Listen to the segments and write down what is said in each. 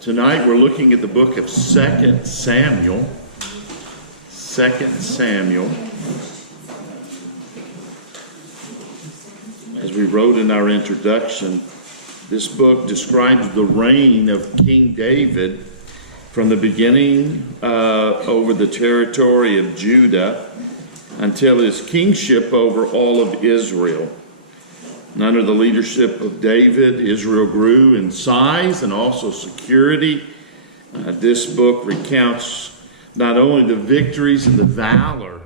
Tonight we're looking at the book of 2 Samuel. 2 Samuel. As we wrote in our introduction, this book describes the reign of King David from the beginning over the territory of Judah until his kingship over all of Israel. And under the leadership of David, Israel grew in size and also security. This book recounts not only the victories and the valor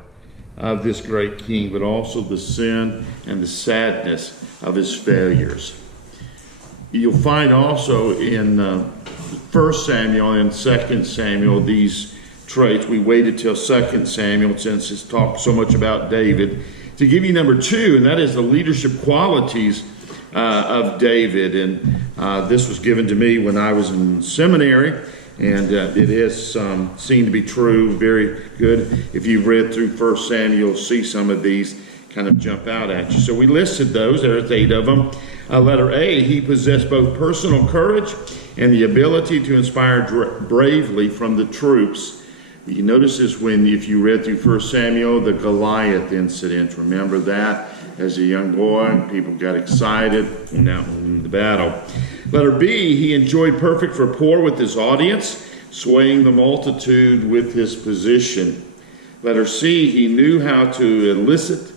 of this great king, but also the sin and the sadness of his failures. You'll find also in 1 Samuel and 2 Samuel these traits. We waited till 2 Samuel, since it's talked so much about David, to give you number 2, and that is the leadership qualities of David. And this was given to me when I was in seminary, and it is seen to be true, very good. If you've read through 1 Samuel, you'll see some of these kind of jump out at you. So we listed those. There's 8 of them. Letter A, he possessed both personal courage and the ability to inspire bravely from the troops. You notice this if you read through 1 Samuel, the Goliath incident. Remember that? As a young boy, people got excited and out in the battle. Letter B, he enjoyed perfect rapport with his audience, swaying the multitude with his position. Letter C, he knew how to elicit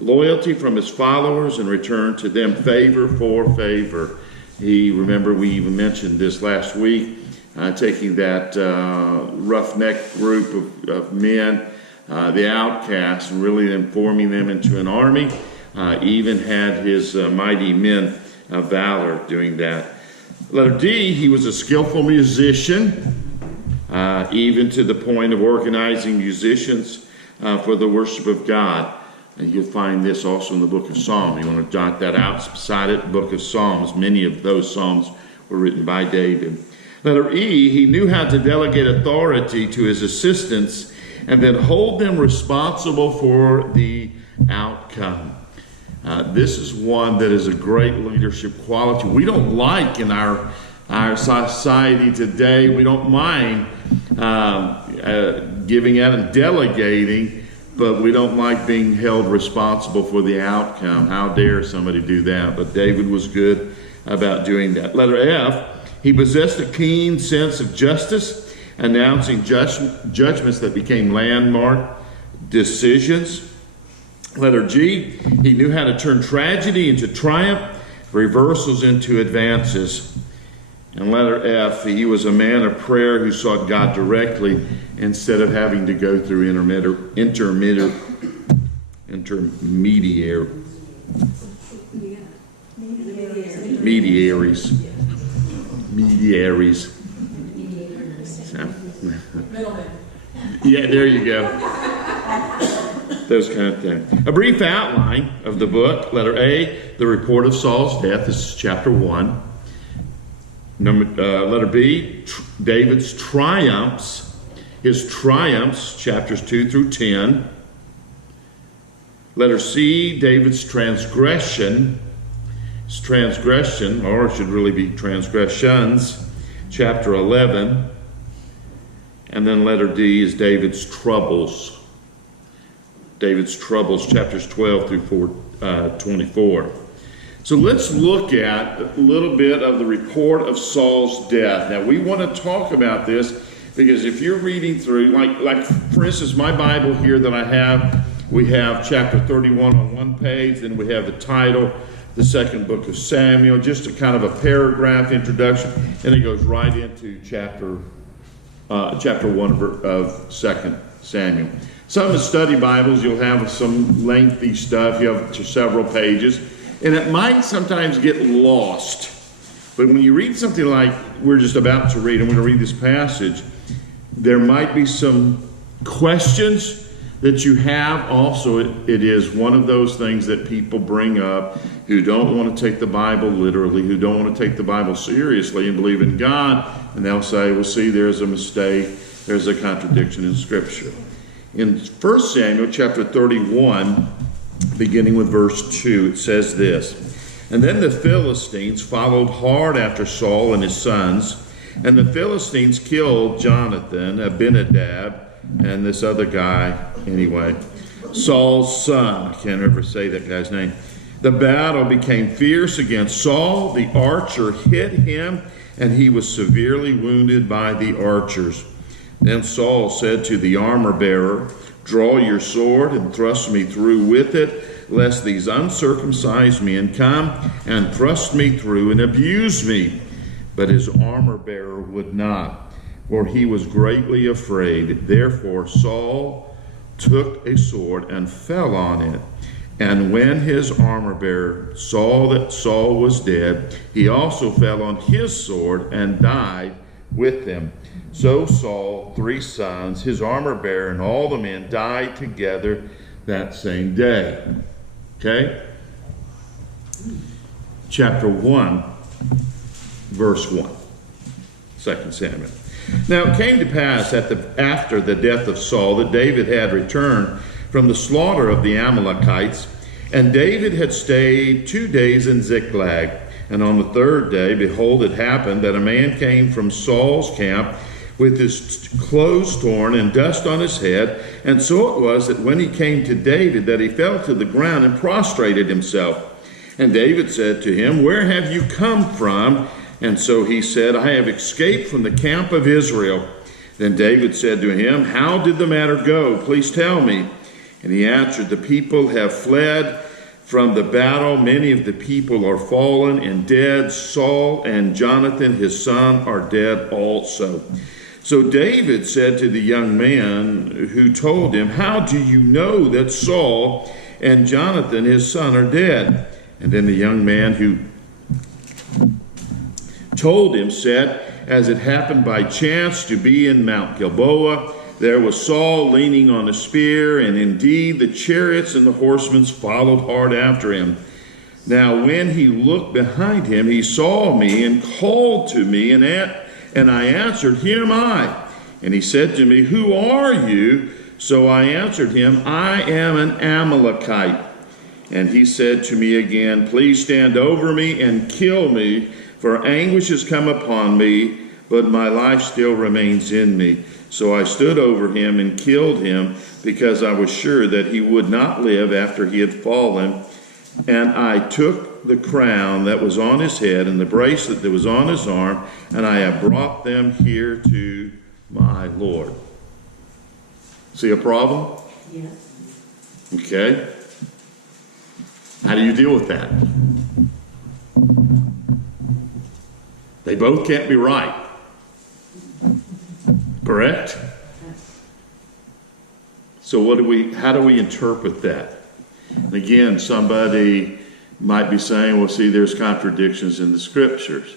loyalty from his followers and return to them favor for favor. Remember, we even mentioned this last week, taking that roughneck group of men, the outcasts, and really then forming them into an army. Even had his mighty men of valor doing that. Letter D, he was a skillful musician, even to the point of organizing musicians for the worship of God. And you'll find this also in the book of Psalms. You want to jot that out beside it, book of Psalms. Many of those Psalms were written by David. Letter E, he knew how to delegate authority to his assistants and then hold them responsible for the outcome. This is one that is a great leadership quality. We don't like in our society today, we don't mind giving out and delegating, but we don't like being held responsible for the outcome. How dare somebody do that? But David was good about doing that. Letter F, he possessed a keen sense of justice, announcing judgments that became landmark decisions. Letter G, he knew how to turn tragedy into triumph, reversals into advances. And letter F, he was a man of prayer who sought God directly instead of having to go through intermediaries. Yeah, there you go. Those kind of things. A brief outline of the book. Letter A, the report of Saul's death. This is chapter 1. Letter B, David's triumphs. His triumphs, chapters 2 through 10. Letter C, David's transgression. His transgression, or it should really be transgressions, chapter 11. And then letter D is David's troubles. David's troubles, chapters 12 through 24. So let's look at a little bit of the report of Saul's death. Now, we want to talk about this because if you're reading through, like for instance, my Bible here that I have, we have chapter 31 on one page, then we have the title, the second book of Samuel, just a kind of a paragraph introduction, and it goes right into chapter 1 of 2 Samuel. Some of the study Bibles, you'll have some lengthy stuff. You have several pages. And it might sometimes get lost. But when you read something like we're just about to read, I'm going to read this passage, there might be some questions that you have. Also, it is one of those things that people bring up who don't want to take the Bible literally, who don't want to take the Bible seriously and believe in God. And they'll say, well, see, there's a mistake. There's a contradiction in Scripture. In 1 Samuel chapter 31, beginning with verse 2, it says this, And then the Philistines followed hard after Saul and his sons, And the Philistines killed Jonathan, Abinadab, and this other guy, anyway, Saul's son. I can't ever say that guy's name. The battle became fierce against Saul. The archer hit him, and he was severely wounded by the archers. Then Saul said to the armor-bearer, "Draw your sword and thrust me through with it, lest these uncircumcised men come and thrust me through and abuse me." But his armor-bearer would not, for he was greatly afraid. Therefore Saul took a sword and fell on it. And when his armor-bearer saw that Saul was dead, he also fell on his sword and died with him. So Saul, 3 sons, his armor-bearer, and all the men died together that same day. Okay? Chapter 1, verse 1. 2 Samuel. Now it came to pass after the death of Saul that David had returned from the slaughter of the Amalekites, and David had stayed 2 days in Ziklag. And on the 3rd day, behold, it happened that a man came from Saul's camp with his clothes torn and dust on his head. And so it was that when he came to David, that he fell to the ground and prostrated himself. And David said to him, "Where have you come from?" And so he said, "I have escaped from the camp of Israel." Then David said to him, "How did the matter go? Please tell me." And he answered, "The people have fled from the battle. Many of the people are fallen and dead. Saul and Jonathan, his son, are dead also." So David said to the young man who told him, "How do you know that Saul and Jonathan, his son, are dead?" And then the young man who told him said, "As it happened by chance to be in Mount Gilboa, there was Saul leaning on a spear, and indeed the chariots and the horsemen followed hard after him. Now when he looked behind him, he saw me and called to me, and I answered, 'Here am I.' And he said to me, 'Who are you?' So I answered him, 'I am an Amalekite.' And he said to me again, 'Please stand over me and kill me, for anguish has come upon me, but my life still remains in me.' So I stood over him and killed him, because I was sure that he would not live after he had fallen. And I took the crown that was on his head and the bracelet that was on his arm, and I have brought them here to my Lord." See a problem? Yes. Okay. How do you deal with that? They both can't be right. Correct? So how do we interpret that? And again, somebody might be saying, well, see, there's contradictions in the scriptures.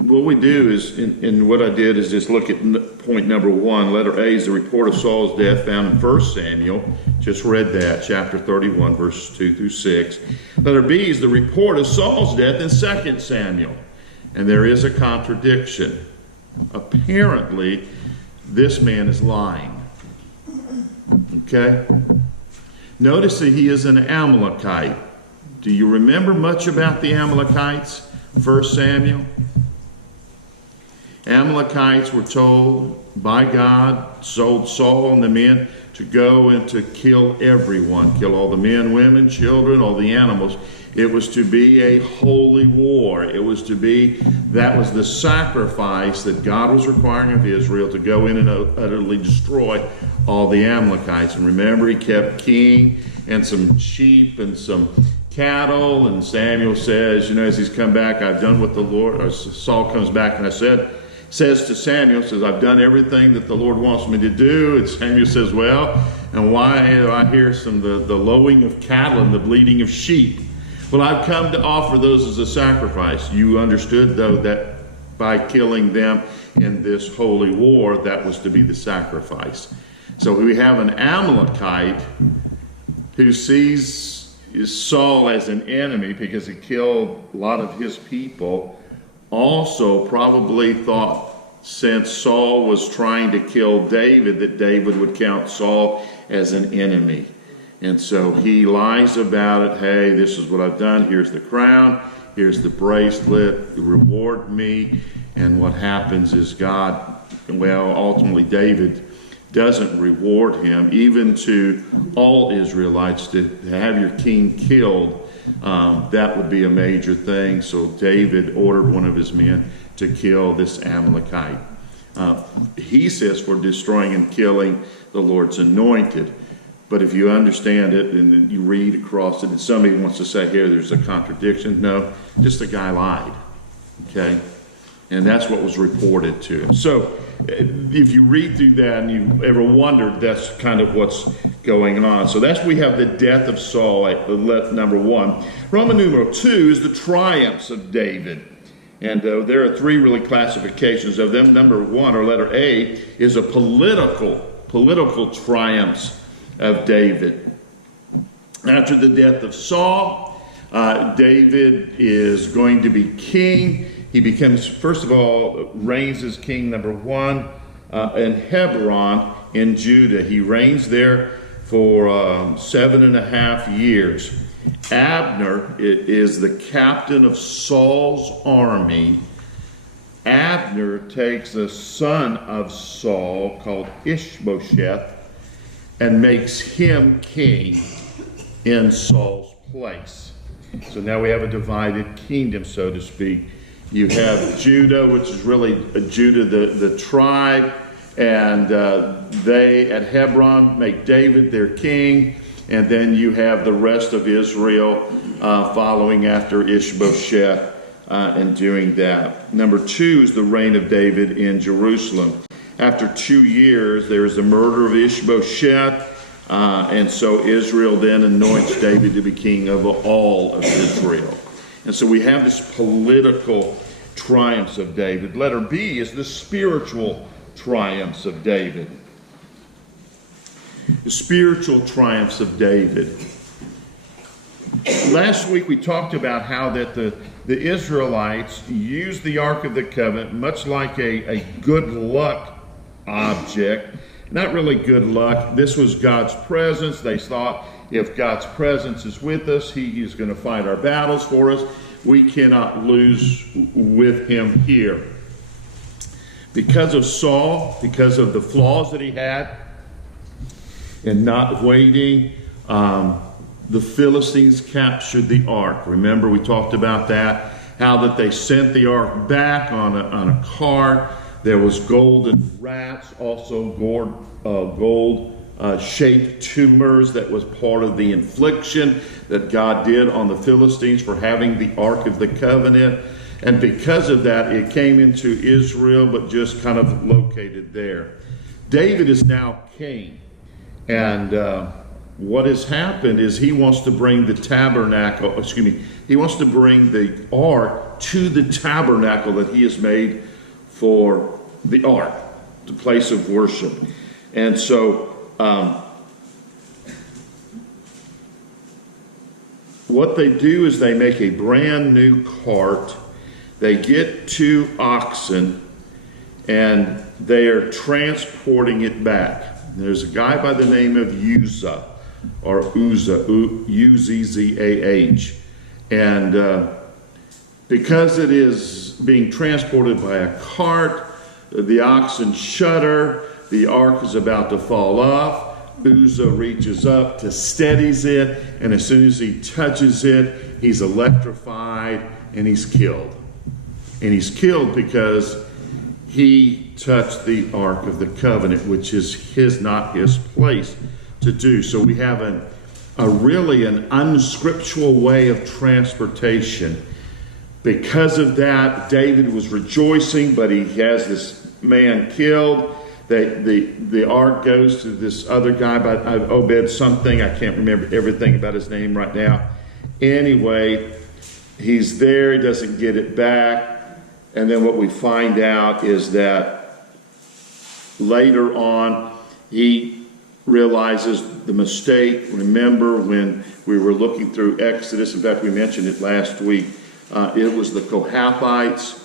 What we do is, and what I did is just look at point number 1. Letter A is the report of Saul's death found in 1 Samuel. Just read that, chapter 31, verses 2 through 6. Letter B is the report of Saul's death in 2 Samuel. And there is a contradiction. Apparently, this man is lying. Okay? Notice that he is an Amalekite. Do you remember much about the Amalekites? 1 Samuel? Amalekites were told by God, told Saul and the men to go and to kill everyone, kill all the men, women, children, all the animals. It was to be a holy war. It was to be, that was the sacrifice that God was requiring of Israel, to go in and utterly destroy all the Amalekites. And remember, he kept king and some sheep and some cattle, and Samuel says, as he's come back, I've done what the Lord, or Saul comes back and says to Samuel, I've done everything that the Lord wants me to do. And Samuel says, well, and why do I hear the lowing of cattle and the bleating of sheep? Well, I've come to offer those as a sacrifice. You understood, though, that by killing them in this holy war, that was to be the sacrifice. So we have an Amalekite who sees Saul as an enemy because he killed a lot of his people. Also probably thought, since Saul was trying to kill David, that David would count Saul as an enemy. And so he lies about it. Hey, this is what I've done. Here's the crown. here's the bracelet, reward me. And what happens is God, well, ultimately David doesn't reward him, even to all Israelites to have your king killed. That would be a major thing. So David ordered one of his men to kill this Amalekite. He says for destroying and killing the Lord's anointed. But if you understand it and you read across it, and somebody wants to say, here, there's a contradiction. No, just the guy lied. Okay? And that's what was reported to him. So if you read through that and you ever wondered, that's kind of what's going on. So we have the death of Saul at number 1. Roman numeral 2 is the triumphs of David. And there are 3 really classifications of them. Number 1, or letter A, is a political triumphs of David. After the death of Saul, David is going to be king. He becomes, first of all, reigns as king, number 1, in Hebron in Judah. He reigns there for 7.5 years. Abner is the captain of Saul's army. Abner takes a son of Saul called Ishbosheth and makes him king in Saul's place. So now we have a divided kingdom, so to speak. You have Judah, which is really Judah, the tribe, and they at Hebron make David their king, and then you have the rest of Israel following after Ishbosheth and doing that. Number 2 is the reign of David in Jerusalem. After 2 years, there is the murder of Ishbosheth, and so Israel then anoints David to be king of all of Israel. And so we have this political triumphs of David. Letter B is the spiritual triumphs of David. The spiritual triumphs of David. Last week we talked about how that the Israelites used the Ark of the Covenant much like a good luck object. Not really good luck. This was God's presence. They thought if God's presence is with us, He is going to fight our battles for us. We cannot lose with Him here. Because of Saul, because of the flaws that he had in not waiting, the Philistines captured the ark. Remember, we talked about that, how that they sent the ark back on a cart. There was golden rats, also gold-shaped tumors that was part of the infliction that God did on the Philistines for having the Ark of the Covenant. And because of that, it came into Israel, but just kind of located there. David is now king. And what has happened is he wants to bring the tabernacle, he wants to bring the ark to the tabernacle that he has made for the ark, the place of worship. And so what they do is they make a brand new cart. They get 2 oxen and they are transporting it back. There's a guy by the name of Uzzah, or Uzzah, U-Z-Z-A-H. And because it is being transported by a cart, the oxen shudder, the ark is about to fall off. Uzzah reaches up to steadies it, and as soon as he touches it, he's electrified and he's killed. And he's killed because he touched the Ark of the Covenant, which is not his place to do. So we have really an unscriptural way of transportation. Because of that, David was rejoicing, but he has this man killed. The ark goes to this other guy by Obed something. I can't remember everything about his name right now. Anyway, he's there. He doesn't get it back. And then what we find out is that later on, he realizes the mistake. Remember when we were looking through Exodus, in fact, we mentioned it last week, it was the Kohathites.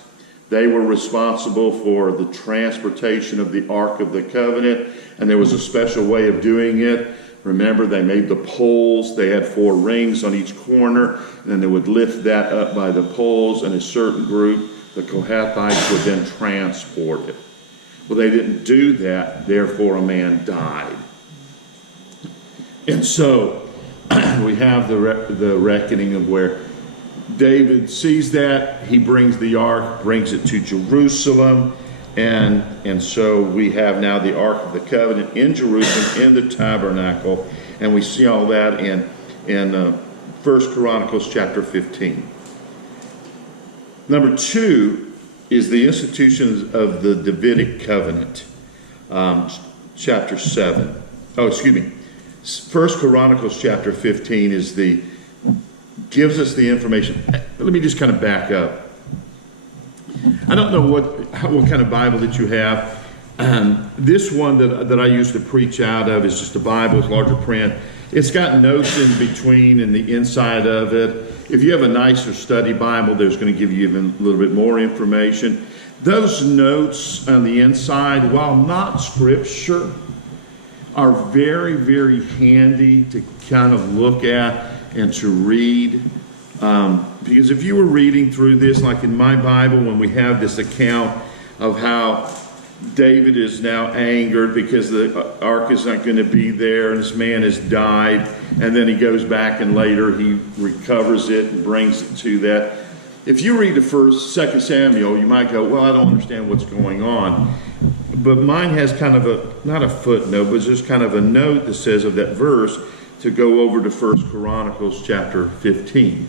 They were responsible for the transportation of the Ark of the Covenant, and there was a special way of doing it. Remember, they made the poles. They had 4 rings on each corner, and then they would lift that up by the poles, and a certain group, the Kohathites, would then transport it. Well, they didn't do that, therefore a man died. And so we have the reckoning of where David sees that. He brings the ark, brings it to Jerusalem, and so we have now the Ark of the Covenant in Jerusalem, in the tabernacle, and we see all that in 1 Chronicles chapter 15. Number 2 is the institution of the Davidic covenant, chapter 7. Oh, excuse me. 1 Chronicles chapter 15 gives us the information. Let me just kind of back up. I don't know what kind of Bible that you have. This one that I used to preach out of is just a Bible with larger print. It's got notes in between and the inside of it. If you have a nicer study Bible, there's going to give you even a little bit more information. Those notes on the inside, while not scripture, are very, very handy to kind of look at and to read. Because if you were reading through this, like in my Bible, when we have this account of how David is now angered because the ark is not going to be there and this man has died, and then he goes back and later he recovers it and brings it to that. If you read the 2 Samuel, you might go, well, I don't understand what's going on. But mine has kind of not a footnote, but just kind of a note that says of that verse to go over to 1 Chronicles chapter 15.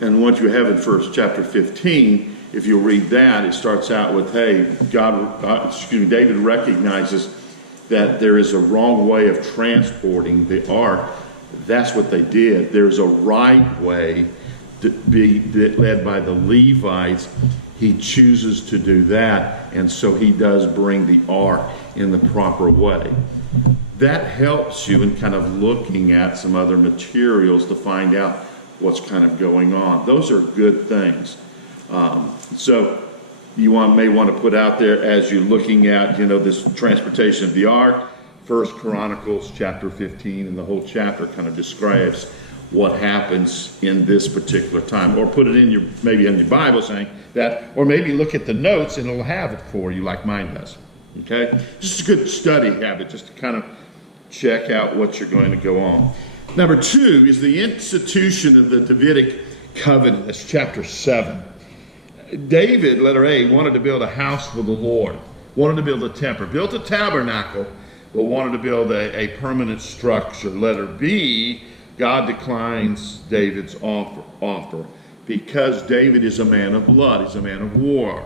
And once you have in chapter 15, if you read that, it starts out with, hey, David recognizes that there is a wrong way of transporting the ark. That's what they did. There's a right way led by the Levites. He chooses to do that, and so he does bring the ark in the proper way. That helps you in kind of looking at some other materials to find out what's kind of going on. Those are good things. So you may want to put out there as you're looking at, this transportation of the ark, 1 Chronicles chapter 15, and the whole chapter kind of describes what happens in this particular time. Or put it in maybe in your Bible saying that, or maybe look at the notes and it'll have it for you like mine does. Okay? Just a good study habit, just to kind of check out what you're going to go on. Number 2 is the institution of the Davidic covenant. That's chapter 7. David, letter A, wanted to build a house for the Lord, wanted to build a temple, built a tabernacle, but wanted to build a permanent structure. Letter B, God declines David's offer because David is a man of blood. He's a man of war.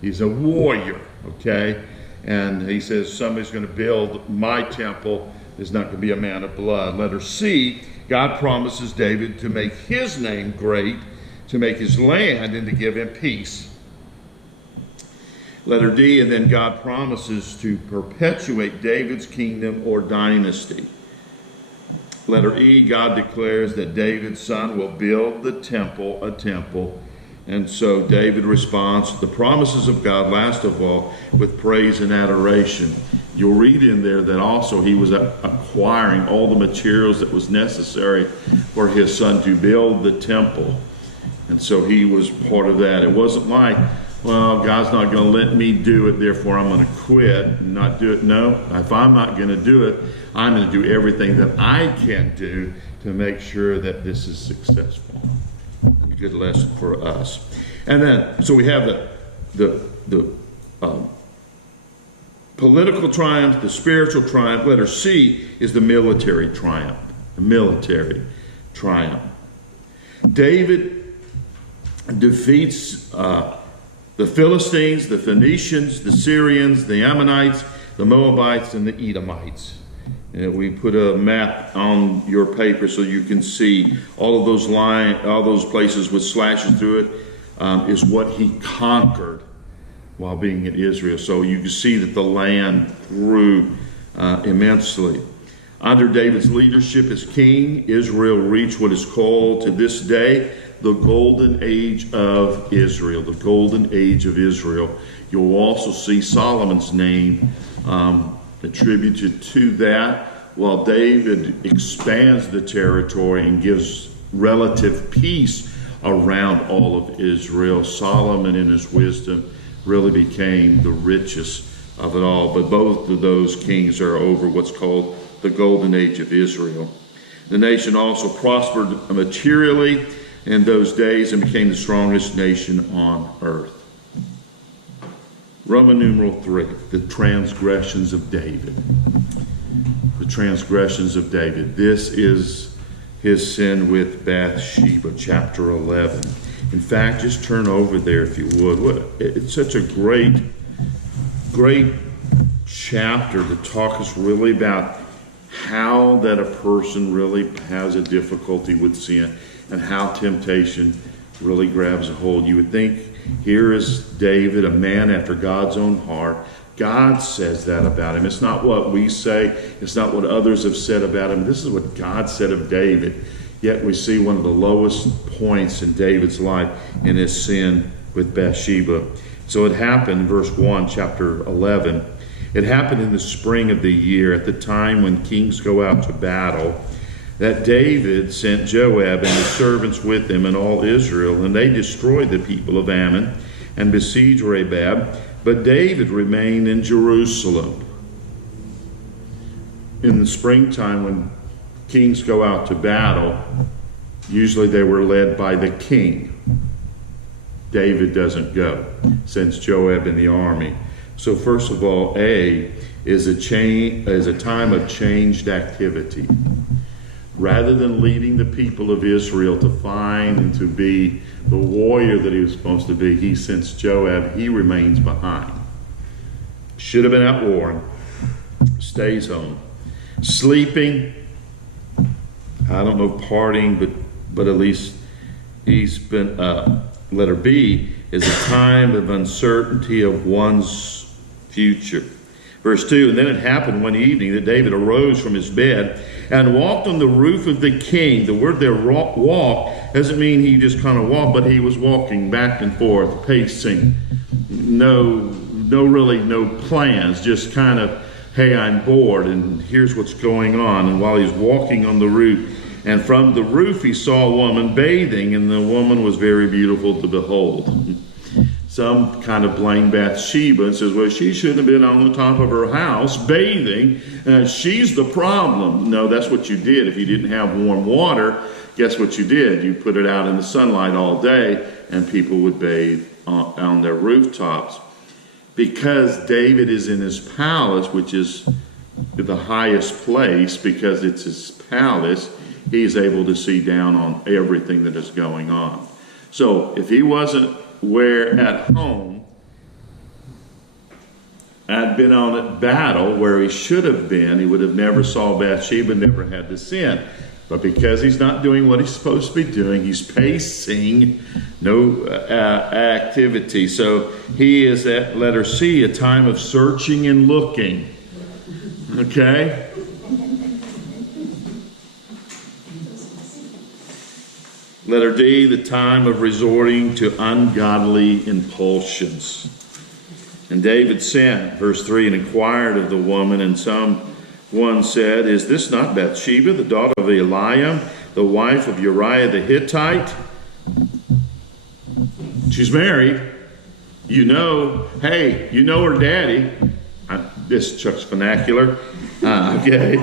He's a warrior, okay? And he says, somebody's going to build my temple is not going to be a man of blood. Letter C, God promises David to make his name great, to make his land, and to give him peace. Letter D, and then God promises to perpetuate David's kingdom or dynasty. Letter E, God declares that David's son will build the temple, a temple. And so David responds to the promises of God, last of all, with praise and adoration. You'll read in there that also he was acquiring all the materials that was necessary for his son to build the temple. And so he was part of that. It wasn't like, well, God's not going to let me do it, therefore I'm going to quit and not do it. No, if I'm not going to do it, I'm going to do everything that I can do to make sure that this is successful. A good lesson for us. And then, so we have the political triumph, the spiritual triumph. Letter C is the military triumph. The military triumph. David defeats the Philistines, the Phoenicians, the Syrians, the Ammonites, the Moabites, and the Edomites. And we put a map on your paper so you can see all of those all those places with slashes through it is what he conquered while being in Israel. So you can see that the land grew immensely. Under David's leadership as king, Israel reached what is called to this day the golden age of Israel. The golden age of Israel. You'll also see Solomon's name attributed to that while David expands the territory and gives relative peace around all of Israel, Solomon in his wisdom really became the richest of it all. But both of those kings are over what's called the Golden Age of Israel. The nation also prospered materially in those days and became the strongest nation on earth. Roman numeral 3, the transgressions of David. The transgressions of David. This is his sin with Bathsheba, chapter 11. In fact, just turn over there if you would. It's such a great chapter to talk us really about how that a person really has a difficulty with sin and how temptation really grabs a hold. You would think, here is David, a man after God's own heart. God says that about him. It's not what we say. It's not what others have said about him. This is what God said of David. Yet we see one of the lowest points in David's life in his sin with Bathsheba. So it happened, verse 1, chapter 11. It happened in the spring of the year, at the time when kings go out to battle, that David sent Joab and his servants with him and all Israel, and they destroyed the people of Ammon and besieged Rabab. But David remained in Jerusalem. In the springtime, when kings go out to battle, usually they were led by the king. David doesn't go, sends Joab in the army. So first of all, is a time of changed activity. Rather than leading the people of Israel to find and to be the warrior that he was supposed to be, he sends Joab. He remains behind. Should have been out warring. Stays home. Sleeping. I don't know, partying, but at least he's been up. Letter B is a time of uncertainty of one's future. Verse 2, and then it happened one evening that David arose from his bed and walked on the roof of the king. The word there, walk, doesn't mean he just kind of walked, but he was walking back and forth, pacing. No plans, just kind of, hey, I'm bored, and here's what's going on. And while he's walking on the roof, and from the roof he saw a woman bathing, and the woman was very beautiful to behold. Some kind of blame Bathsheba and says, well, she shouldn't have been on the top of her house bathing. She's the problem. No, that's what you did. If you didn't have warm water, guess what you did? You put it out in the sunlight all day, and people would bathe on their rooftops. Because David is in his palace, which is the highest place, because it's his palace, he's able to see down on everything that is going on. So if he wasn't at home, had been on at battle where he should have been, he would have never saw Bathsheba, never had to sin. But because he's not doing what he's supposed to be doing, he's pacing, no activity. So he is at letter C, a time of searching and looking. Okay? Letter D, the time of resorting to ungodly impulsions. And David sent, verse 3, and inquired of the woman, and someone said, is this not Bathsheba, the daughter of Eliam, the wife of Uriah the Hittite? She's married. You know her daddy. This Chuck's vernacular. Okay.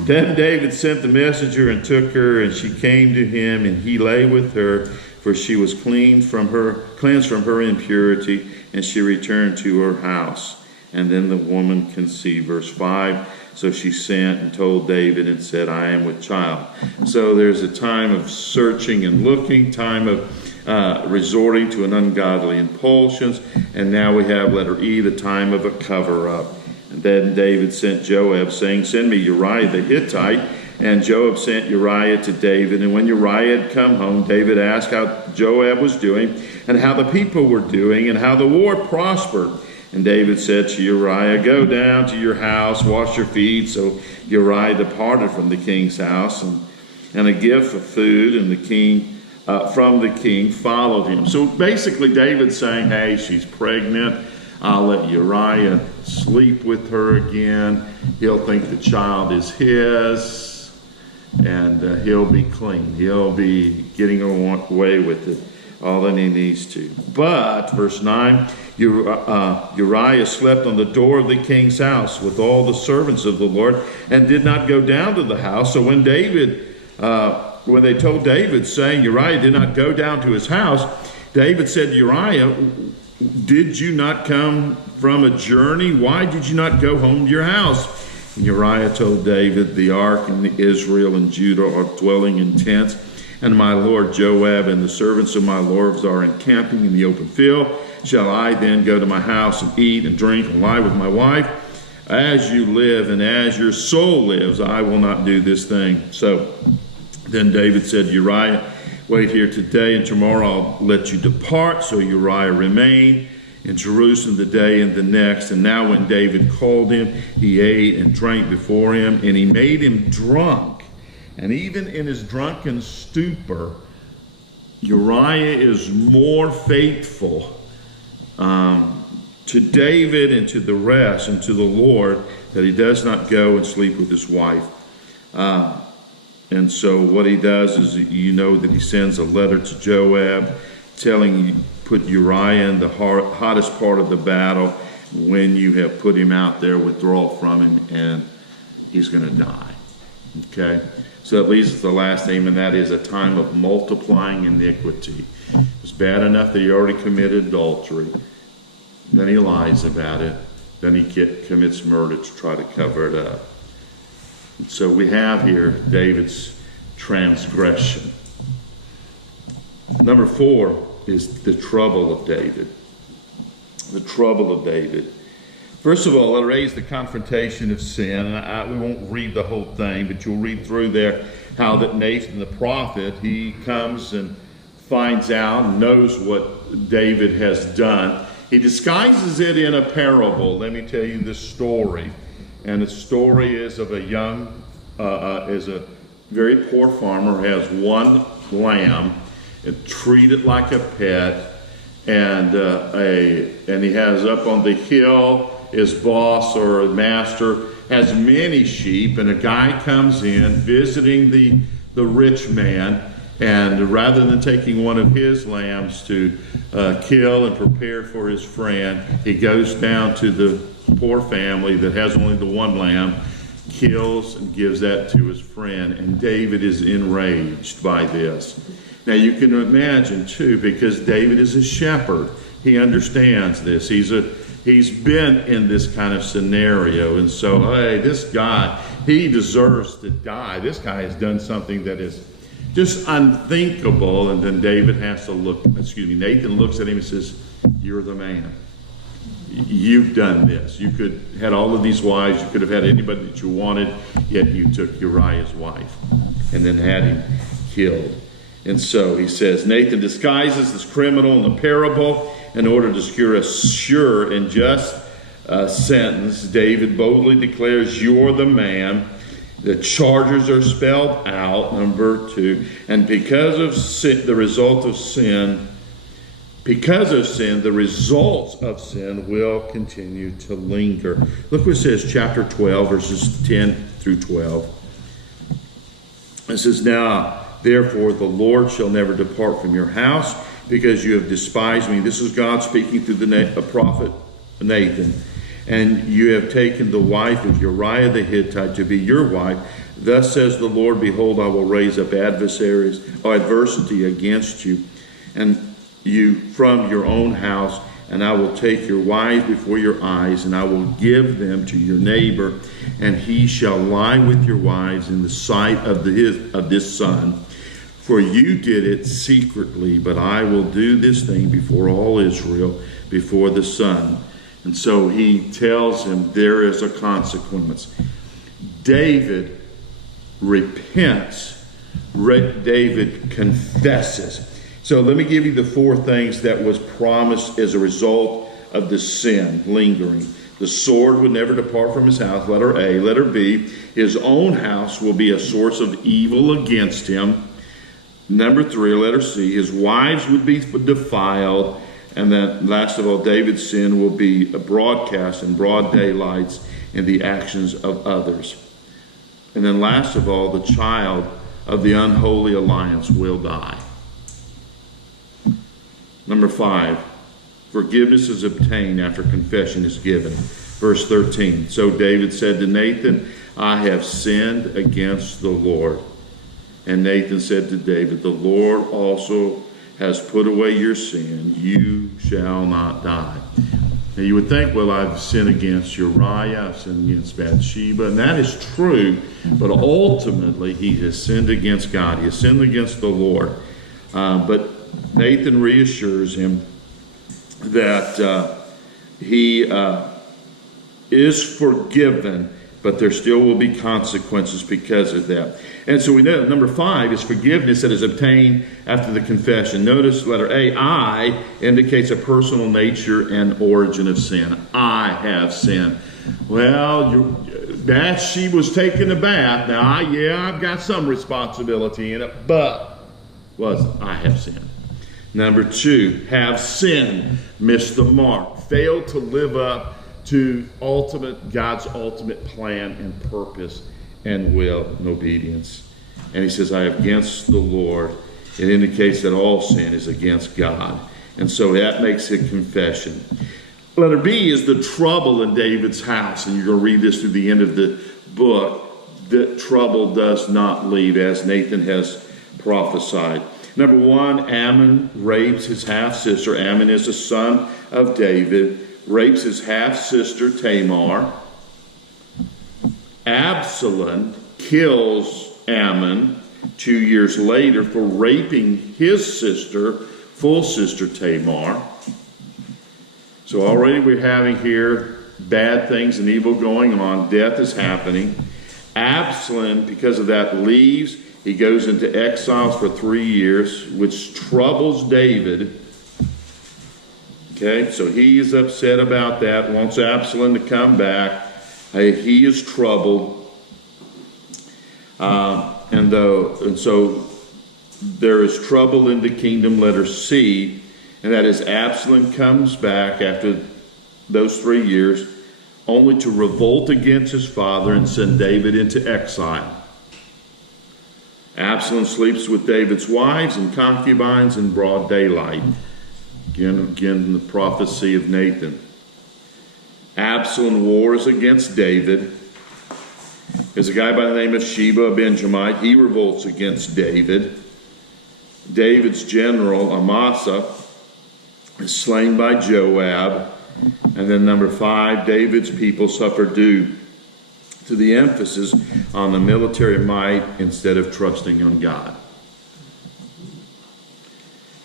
Then David sent the messenger and took her, and she came to him, and he lay with her, for she was cleansed from her impurity, and she returned to her house. And then the woman conceived. Verse 5, so she sent and told David and said, I am with child. So there's a time of searching and looking, time of resorting to an ungodly impulsions, and now we have letter E, the time of a cover-up. And then David sent Joab, saying, send me Uriah the Hittite. And Joab sent Uriah to David. And when Uriah had come home, David asked how Joab was doing, and how the people were doing, and how the war prospered. And David said to Uriah, go down to your house, wash your feet. So Uriah departed from the king's house, and a gift of food and the king from the king followed him. So basically David's saying, hey, she's pregnant. I'll let Uriah sleep with her again. He'll think the child is his, and he'll be clean. He'll be getting away with it all that he needs to. But, verse 9, Uriah slept on the door of the king's house with all the servants of the Lord and did not go down to the house. So when they told David, saying Uriah did not go down to his house, David said to Uriah, did you not come from a journey? Why did you not go home to your house? And Uriah told David, the ark and Israel and Judah are dwelling in tents, and my lord Joab and the servants of my lords are encamping in the open field. Shall I then go to my house and eat and drink and lie with my wife? As you live and as your soul lives, I will not do this thing. So then David said to Uriah, wait here today, and tomorrow I'll let you depart. So Uriah remained in Jerusalem the day and the next. And now when David called him, he ate and drank before him, and he made him drunk. And even in his drunken stupor, Uriah is more faithful to David and to the rest and to the Lord, that he does not go and sleep with his wife. And so what he does is, you know, that he sends a letter to Joab telling you, put Uriah in the hottest part of the battle. When you have put him out there, withdraw from him, and he's going to die. Okay? So that leads to the last theme, and that is a time of multiplying iniquity. It's bad enough that he already committed adultery. Then he lies about it. Then he commits murder to try to cover it up. And so we have here David's transgression. Number 4 is the trouble of David. The trouble of David. First of all, it raised the confrontation of sin. And we won't read the whole thing, but you'll read through there how that Nathan the prophet, he comes and finds out and knows what David has done. He disguises it in a parable. Let me tell you this story. And the story is of is a very poor farmer, has one lamb, and treat it like a pet, and he has up on the hill, his boss or master has many sheep, and a guy comes in visiting the rich man, and rather than taking one of his lambs to kill and prepare for his friend, he goes down to the poor family that has only the one lamb, kills and gives that to his friend, and David is enraged by this. Now you can imagine too, because David is a shepherd, he understands this. He's been in this kind of scenario, and so, hey, this guy, he deserves to die. This guy has done something that is just unthinkable. And then Nathan looks at him and says, you're the man. You've done this. You could have had all of these wives. You could have had anybody that you wanted, yet you took Uriah's wife and then had him killed. And so he says, Nathan disguises this criminal in the parable in order to secure a sure and just sentence. David boldly declares, you're the man. The charges are spelled out, number 2. And because of sin, the results of sin will continue to linger. Look what it says, chapter 12, verses 10 through 12. It says, now, therefore, the Lord shall never depart from your house, because you have despised me. This is God speaking through the prophet Nathan. And you have taken the wife of Uriah the Hittite to be your wife. Thus says the Lord, behold, I will raise up adversity against you, and you from your own house, and I will take your wives before your eyes, and I will give them to your neighbor, and he shall lie with your wives in the sight of this son. For you did it secretly, but I will do this thing before all Israel, before the sun. And so he tells him there is a consequence. David repents. David confesses. So let me give you the 4 things that was promised as a result of the sin lingering. The sword would never depart from his house, letter A. Letter B, his own house will be a source of evil against him. Number 3, letter C, his wives would be defiled. And then last of all, David's sin will be broadcast in broad daylights in the actions of others. And then last of all, the child of the unholy alliance will die. Number 5, forgiveness is obtained after confession is given. Verse 13, so David said to Nathan, I have sinned against the Lord. And Nathan said to David, the Lord also has put away your sin. You shall not die. Now you would think, well, I've sinned against Uriah, I've sinned against Bathsheba, and that is true, but ultimately he has sinned against God. He has sinned against the Lord. But Nathan reassures him that he is forgiven, but there still will be consequences because of that. And so we know number 5 is forgiveness that is obtained after the confession. Notice letter A, I, indicates a personal nature and origin of sin. I have sinned. Well, Bathsheba was taking a bath. Now, I've got some responsibility in it, but I have sinned. Number 2, have sinned, missed the mark, failed to live up to God's ultimate plan and purpose and will and obedience. And he says, I have against the Lord. It indicates that all sin is against God. And so that makes it confession. Letter B is the trouble in David's house. And you're going to read this through the end of the book. That trouble does not leave, as Nathan has prophesied. Number 1, Ammon rapes his half-sister. Ammon is a son of David. Rapes his half-sister Tamar. Absalom kills Ammon 2 years later for raping his sister, full sister Tamar. So already we're having here bad things and evil going on. Death is happening. Absalom, because of that, leaves. He goes into exile for 3 years, which troubles David. Okay, so he is upset about that, wants Absalom to come back. He is troubled. And so there is trouble in the kingdom, letter C, and that is Absalom comes back after those 3 years, only to revolt against his father and send David into exile. Absalom sleeps with David's wives and concubines in broad daylight. Again, the prophecy of Nathan. Absalom wars against David. There's a guy by the name of Sheba, a Benjamite. He revolts against David. David's general, Amasa, is slain by Joab. And then number 5, David's people suffer due to the emphasis on the military might instead of trusting on God.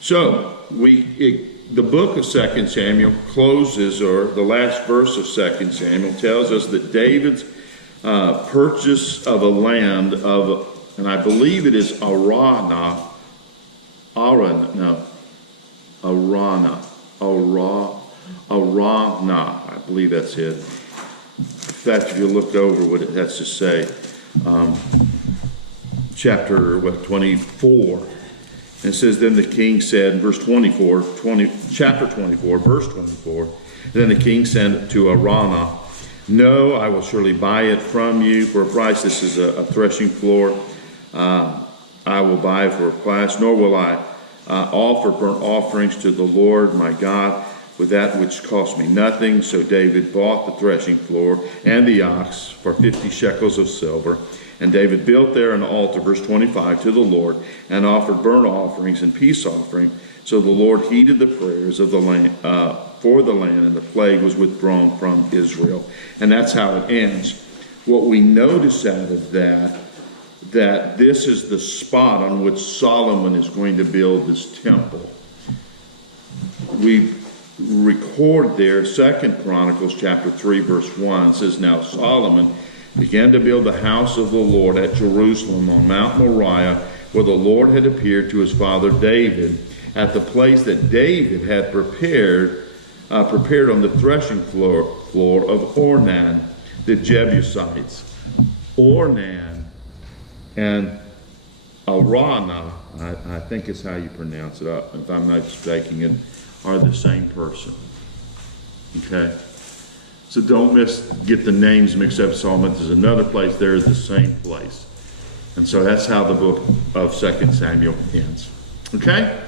So, the book of 2 Samuel closes, or the last verse of 2 Samuel tells us that David's purchase of a land of, and I believe it is Arana, I believe that's it. In fact, if you look over what it has to say, chapter 24, and it says, then the king said, verse 24, chapter 24, verse 24, then the king said to Arana, no, I will surely buy it from you for a price. This is a threshing floor. I will buy it for a price, nor will I offer burnt offerings to the Lord my God with that which cost me nothing. So David bought the threshing floor and the ox for 50 shekels of silver. And David built there an altar, verse 25, to the Lord, and offered burnt offerings and peace offering. So the Lord heeded the prayers of the land, for the land, and the plague was withdrawn from Israel. And that's how it ends. What we notice out of that this is the spot on which Solomon is going to build this temple. We record there, 2 Chronicles chapter 3, verse 1, says, now Solomon began to build the house of the Lord at Jerusalem on Mount Moriah, where the Lord had appeared to his father David, at the place that David had prepared on the threshing floor of Ornan, the Jebusites. Ornan and Arana, I think is how you pronounce it, if I'm not mistaking it. are the same person. Okay? So don't get the names mixed up. Solomon, there's another place, there is the same place. And so that's how the book of 2 Samuel ends. Okay?